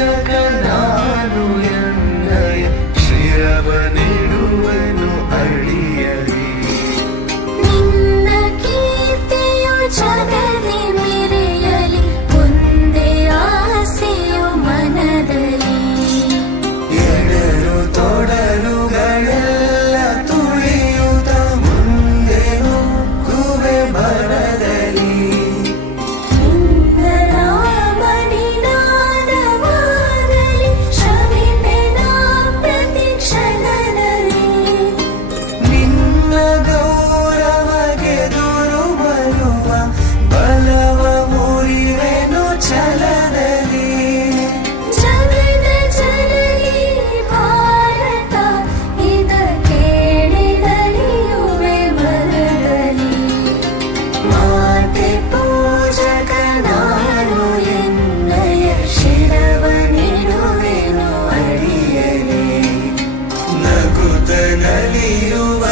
ನಾನು ಎನ್ನಯ ಶಿರವನಿಡುವೆನು ಅಡಿಯಲಿ. ನಿನ್ನ ಕೀರ್ತಿಯು ಜಗದಿ ಮೆರೆಯಲಿ, ಒಂದೇ ಆಸೆಯು ಮನದಲ್ಲಿ. ಎಡರು ತೊಡರುಗಳೆಲ್ಲ ತುಳಿಯುತ್ತ ಮುಂದೆ ನುಗ್ಗುವೆ ಬರದಲ್ಲಿ. ನಿನ್ನ ನಾಮನಿನಾದವಾಗಲಿ, ಶ್ರಮಿಪೆನ ಪ್ರತಿ ಕ್ಷಣದಲ್ಲಿ. ನಿನ್ನ ಗೌರವಗೆದುರು ಬರುವ ಬಲವ ಮುರಿವೆನು ಛಲದಲ್ಲಿ. ಜಗದ ಜನನಿ ಭಾರತ, ಇದ ಕೇಳಿದಲಿಯುವೆ ಮನದಲ್ಲಿ. ಮಾತೆ ಪೂಜಕ ನಾನು ಎನ್ನಯ ಶಿರವನಿಡುವೆನು ಅಡಿಯಲಿ. ನಗುತ್ತ ನಲಿಯುವ